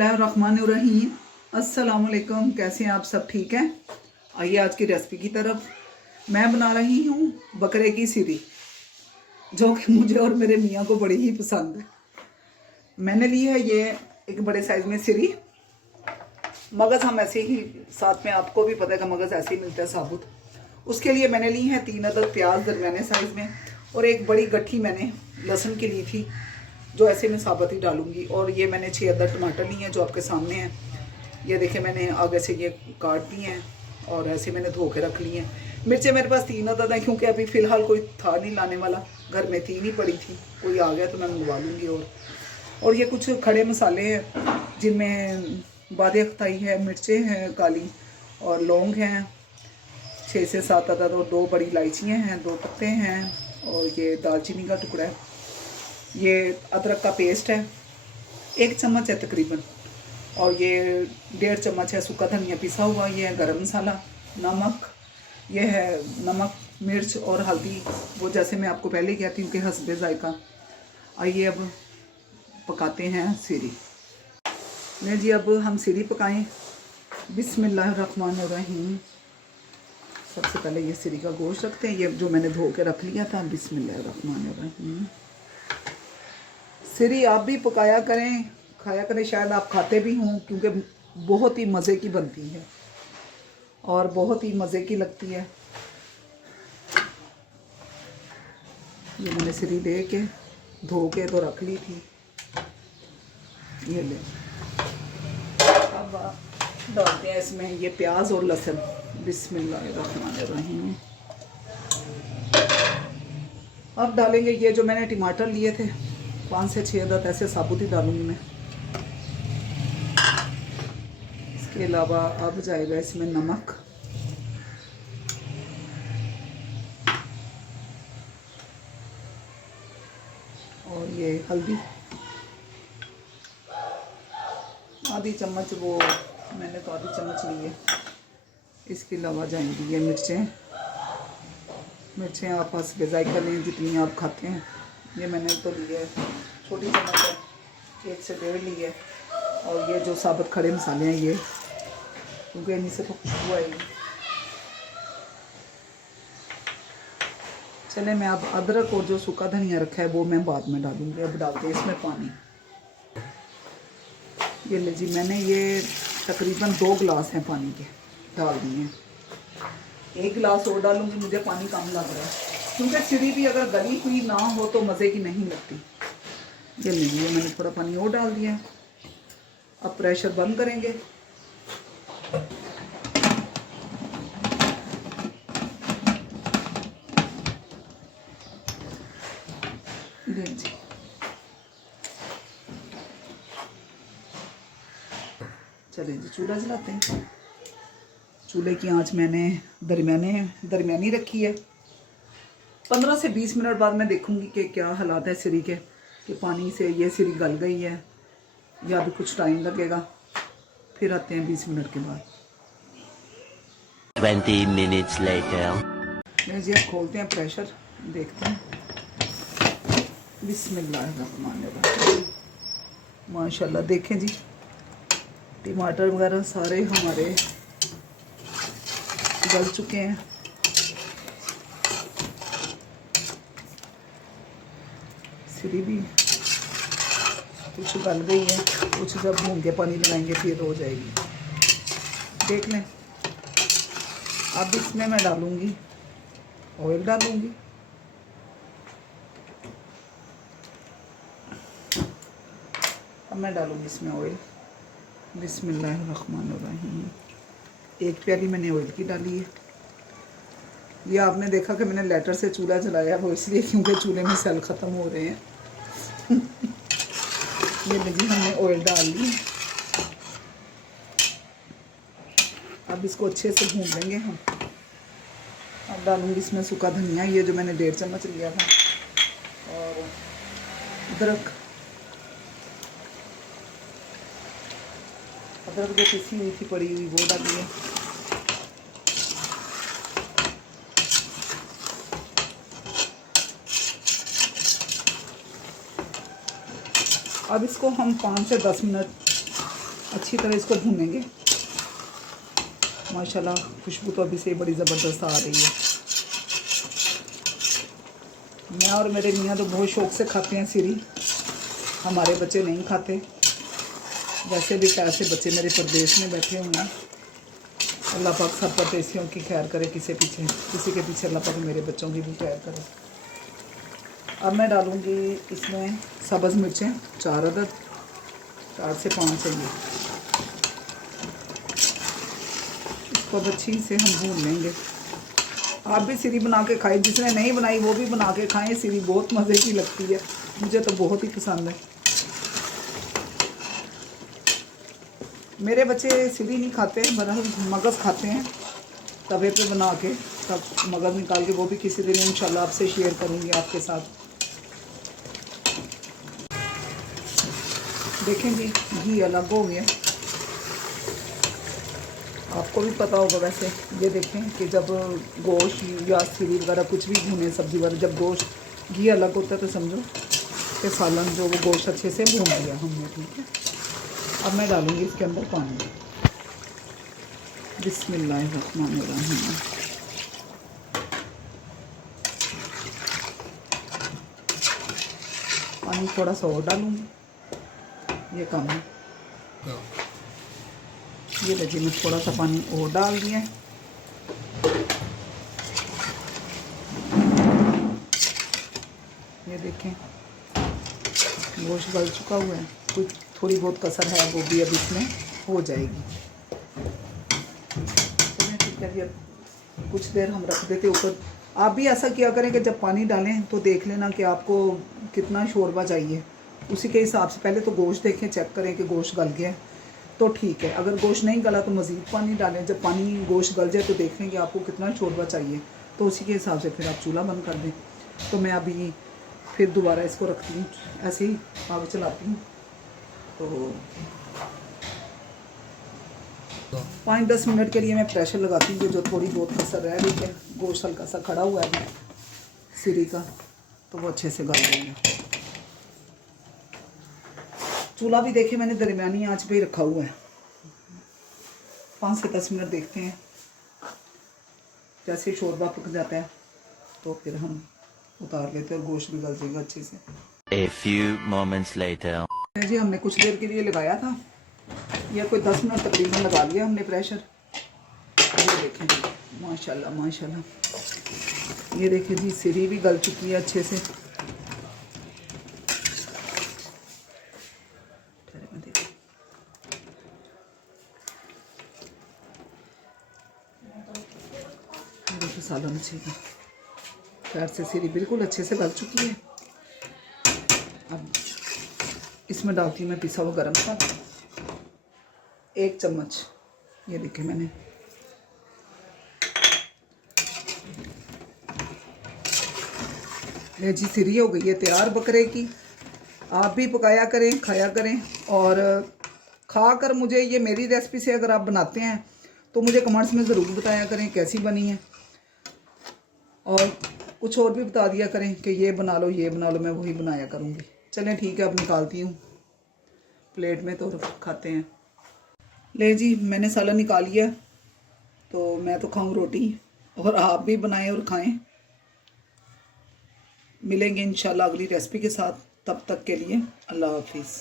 बिस्मिल्लाहिर्रहमानिर्रहीम। अस्सलाम वालेकुम। कैसे हैं आप सब? ठीक हैं। आइए आज की रेसिपी की तरफ। मैं बना रही हूँ बकरे की सिरी, जो कि मुझे और मेरे मियाँ को बड़ी ही पसंद है। मैंने ली है ये एक बड़े साइज में सिरी। मगज़ हम ऐसे ही, साथ में आपको भी पता है कि मगज़ ऐसे ही मिलता है साबुत। उसके लिए मैंने ली है 3 अदद प्याज दरमियाने साइज़ में, और एक बड़ी गट्ठी मैंने लहसुन की ली थी, जो ऐसे मैं साबुत ही डालूंगी। और ये मैंने 6 अदद टमाटर लिए हैं, जो आपके सामने हैं। ये देखिए मैंने आगे से ये काट दिए हैं और ऐसे मैंने धो के रख लिए हैं। मिर्चें मेरे पास 3 अदद हैं, क्योंकि अभी फ़िलहाल कोई था नहीं लाने वाला, घर में 3 ही पड़ी थी। कोई आ गया तो मैं मंगवा लूँगी। और ये कुछ खड़े मसाले हैं, जिनमें बादे अख्ताई है, मिर्चें हैं काली, और लौंग हैं 6 से 7 अदद, और 2 बड़ी इलायचियाँ हैं, 2 पत्ते हैं, और ये दालचीनी का टुकड़ा है। ये अदरक का पेस्ट है 1 चम्मच है तकरीबन, और ये 1.5 चम्मच है सूखा धनिया पिसा हुआ। ये है गरम मसाला, नमक, ये है नमक, मिर्च और हल्दी, वो जैसे मैं आपको पहले कहती हूँ कि हस्बे जायका। आइए अब पकाते हैं सिरी। नहीं जी, अब हम सिरी पकाएं। बिस्मिल्लाहिर्रहमानिर्रहीम। सबसे पहले ये सिरी का गोश्त रखते हैं, ये जो मैंने धो के रख लिया था। बिस्मिल्लाहिर्रहमानिर्रहीम। सिरी आप भी पकाया करें, खाया करें, शायद आप खाते भी हों, क्योंकि बहुत ही मज़े की बनती है और बहुत ही मज़े की लगती है। ये मैंने सिरी ले के धो के तो रख ली थी। ये ले, अब डालते हैं इसमें ये प्याज और लहसुन। बिस्मिल्लाहिर्रहमानिर्रहीम। अब डालेंगे ये जो मैंने टमाटर लिए थे 5 से 6 अदद, ऐसे साबुत ही डालूंगी मैं। इसके अलावा अब जाएगा इसमें नमक, और ये हल्दी आधी चम्मच, वो मैंने तो आधी चम्मच ली है। इसके अलावा जाएंगी ये मिर्चें आप पास जायका लें जितनी आप खाते हैं। ये मैंने तो ली है छोटी चम्मच है, 1 से 1.5 ली है। और ये जो साबुत खड़े मसाले हैं ये, क्योंकि इन्हीं से तो खुशबू आएगी। चले, मैं अब अदरक और जो सूखा धनिया रखा है वो मैं बाद में डालूंगी। अब डालते हैं इसमें पानी। ये ले जी, मैंने ये तकरीबन 2 गिलास हैं पानी के डाल दिए हैं। 1 गिलास और डालूंगी, मुझे पानी कम लग रहा है, क्योंकि सिरी भी अगर गली हुई ना हो तो मज़े की नहीं लगती। ये लीजिए, मैंने थोड़ा पानी और डाल दिया है। अब प्रेशर बंद करेंगे। जी, चलिए जी, चूल्हा जलाते हैं। चूल्हे की आंच मैंने दरमियानी रखी है। 15 से 20 मिनट बाद मैं देखूंगी कि क्या हालात है सिरी के, कि पानी से ये सिरी गल गई है या भी कुछ टाइम लगेगा। फिर आते हैं 20 मिनट के बाद। 20 minutes later. मैं जी अब खोलते हैं प्रेशर, देखते हैं। बिस्मिल्लाहिर्रहमानिर्रहीम। माशाल्लाह, देखें जी, टमाटर वगैरह सारे हमारे गल चुके हैं। सिरी भी कुछ गल गई है, कुछ जब भून के पानी लगाएंगे फिर हो जाएगी। देख लें। अब इसमें मैं डालूंगी ऑयल, डालूंगी अब मैं डालूंगी इसमें ऑयल। बिस्मिल्लाहिर्रहमानिर्रहीम। 1 प्याली मैंने ऑयल की डाली है। ये आपने देखा कि मैंने लेटर से चूल्हा जलाया, वो इसलिए क्योंकि चूल्हे में सेल ख़त्म हो रहे हैं। ये देखिए, हमने ऑयल डाल ली। अब इसको अच्छे से भून लेंगे हम। अब डालूंगी इसमें सूखा धनिया, ये जो मैंने 1.5 चम्मच लिया था, और अदरक जो पिसी हुई थी पड़ी हुई वो डालिए। अब इसको हम 5 से 10 मिनट अच्छी तरह इसको भूनेंगे। माशाल्लाह खुशबू तो अभी से बड़ी ज़बरदस्त आ रही है। मैं और मेरे मियाँ तो बहुत शौक़ से खाते हैं सिरी, हमारे बच्चे नहीं खाते। वैसे भी ऐसे बच्चे मेरे प्रदेश में बैठे हुए हैं। अल्लाह पाक सब परदेसियों की खैर करे, किसी के पीछे अल्लाह पाक मेरे बच्चों की भी खैर करे। अब मैं डालूँगी इसमें सब्ज़ मिर्चें 4 अदद, 4 से 5 चाहिए। इसको अच्छी से हम भून लेंगे। आप भी सिरी बना के खाएं, जिसने नहीं बनाई वो भी बना के खाएं। सिरी बहुत मज़े की लगती है, मुझे तो बहुत ही पसंद है। मेरे बच्चे सिरी नहीं खाते, मगज़ खाते हैं। तवे पे बना के तब मगज़ निकाल के वो भी किसी दिन इंशाल्लाह आपसे शेयर करूँगी आपके साथ। देखें जी, घी अलग हो गया। आपको भी पता होगा वैसे। ये देखें कि जब गोश्त या सिरी वगैरह कुछ भी भुने सब्ज़ी वगैरह, जब गोश्त घी अलग होता है तो समझो कि सालन जो वो गोश्त अच्छे से भून लिया हमने। ठीक है, अब मैं डालूँगी इसके अंदर पानी। बिस्मिल्लाहिर्रहमानिर्रहीम। पानी थोड़ा सा और डालूँगी, ये कम है। ये देखिए मैं थोड़ा सा पानी और डाल दिया। ये देखें गोश्त गल चुका हुआ है, कुछ थोड़ी बहुत कसर है वो भी अब इसमें हो जाएगी। ठीक है, अब कुछ देर हम रख देते ऊपर। आप भी ऐसा किया करें कि जब पानी डालें तो देख लेना कि आपको कितना शोरबा चाहिए, उसी के हिसाब से पहले तो गोश्त देखें, चेक करें कि गोश्त गल गया तो ठीक है। अगर गोश्त नहीं गला तो मज़ीद पानी डालें। जब पानी गोश्त गल जाए तो देखें कि आपको कितना शोरबा चाहिए, तो उसी के हिसाब से फिर आप चूल्हा बंद कर दें। तो मैं अभी फिर दोबारा इसको रखती हूँ, ऐसे ही आग चलाती हूँ। तो 5-10 मिनट के लिए मैं प्रेशर लगाती हूँ, जो थोड़ी बहुत कसर रह गई है। गोश्त हल्का सा खड़ा हुआ है सिरी का, तो वो अच्छे से गल जाएगा। चूल्हा भी देखिए मैंने दरमियानी आंच पे ही रखा हुआ है। 5 से 10 मिनट देखते हैं, जैसे शोरबा पक जाता है तो फिर हम उतार लेते हैं और गोश्त भी गल जाएगा अच्छे से। A few moments later. जी हमने कुछ देर के लिए लगाया था, यह कोई 10 मिनट तकरीबन लगा लिया हमने प्रेशर। ये देखें माशाल्लाह माशाल्लाह, ये देखें जी सिरी भी गल चुकी है अच्छे से। देखिए सालन अच्छे का खैर से सिरी बिल्कुल अच्छे से गल चुकी है। अब इसमें डालती हूँ मैं पिसा हुआ गरम मसाला 1 चम्मच। ये देखिए मैंने ये जी सिरी हो गई है तैयार बकरे की। आप भी पकाया करें, खाया करें, और खा कर मुझे, ये मेरी रेसिपी से अगर आप बनाते हैं तो मुझे कमेंट्स में ज़रूर बताया करें कैसी बनी है, और कुछ और भी बता दिया करें कि ये बना लो ये बना लो, मैं वही बनाया करूँगी। चलें ठीक है, अब निकालती हूँ प्लेट में तो खाते हैं। ले जी मैंने सालन निकाल लिया, तो मैं तो खाऊं रोटी, और आप भी बनाएं और खाएं। मिलेंगे इंशाल्लाह अगली रेसिपी के साथ, तब तक के लिए अल्लाह हाफिज़।